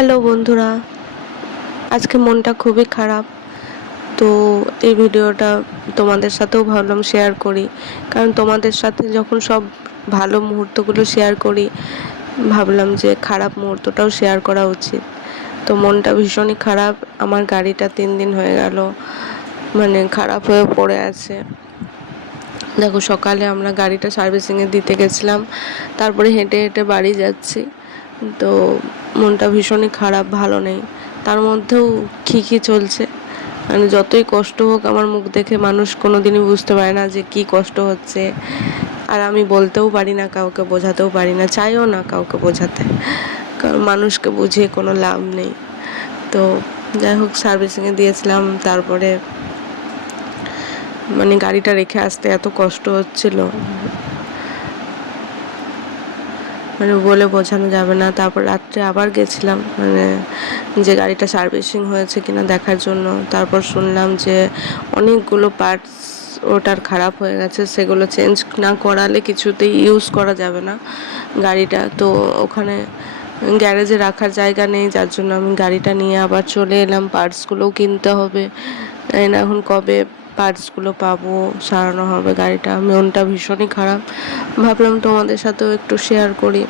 Hello বন্ধুরা, আজকে মনটা খুবই খারাপ। তো এই ভিডিওটা তোমাদের সাথেও ভাবলাম শেয়ার করি, কারণ তোমাদের সাথে যখন সব ভালো মুহূর্তগুলো শেয়ার করি, ভাবলাম যে খারাপ মুহূর্তটাও শেয়ার করা উচিত। তো মনটা ভীষণই খারাপ। আমার গাড়িটা 3 দিন হয়ে গেল খারাপ হয়ে পড়ে আছে। দেখো, সকালে আমরা গাড়িটা সার্ভিসিংয়ে দিতে গেছিলাম, তারপরে হেঁটে হেঁটে বাড়ি যাচ্ছি। তো মনটা ভীষণই খারাপ, ভালো নেই। তার মধ্যেও কী চলছে, যতই কষ্ট হোক, আমার মুখ দেখে মানুষ কোনো দিনই বুঝতে পারে না যে কী কষ্ট হচ্ছে। আর আমি বলতেও পারি না কাউকে, বোঝাতেও পারি না, চাইও না কাউকে বোঝাতে, কারণ মানুষকে বুঝিয়ে কোনো লাভ নেই। তো যাই হোক, সার্ভিসিংয়ে দিয়েছিলাম, তারপরে গাড়িটা রেখে আসতে এত কষ্ট হচ্ছিল, বলে বোঝানো যাবে না। তারপর রাত্রে আবার গেছিলাম যে গাড়িটা সার্ভিসিং হয়েছে কিনা দেখার জন্য। তারপর শুনলাম যে অনেকগুলো পার্টস ওটার খারাপ হয়ে গেছে, সেগুলো চেঞ্জ না করালে কিছুতেই ইউজ করা যাবে না গাড়িটা। তো ওখানে গ্যারেজে রাখার জায়গা নেই, যার জন্য আমি গাড়িটা নিয়ে আবার চলে এলাম। পার্টসগুলোও কিনতে হবে, এখন কবে পার্টসগুলো পাবো, সারানো হবে গাড়িটা। মনটা ভীষণই খারাপ, ভাবলাম তোমাদের সাথেও একটু শেয়ার করি।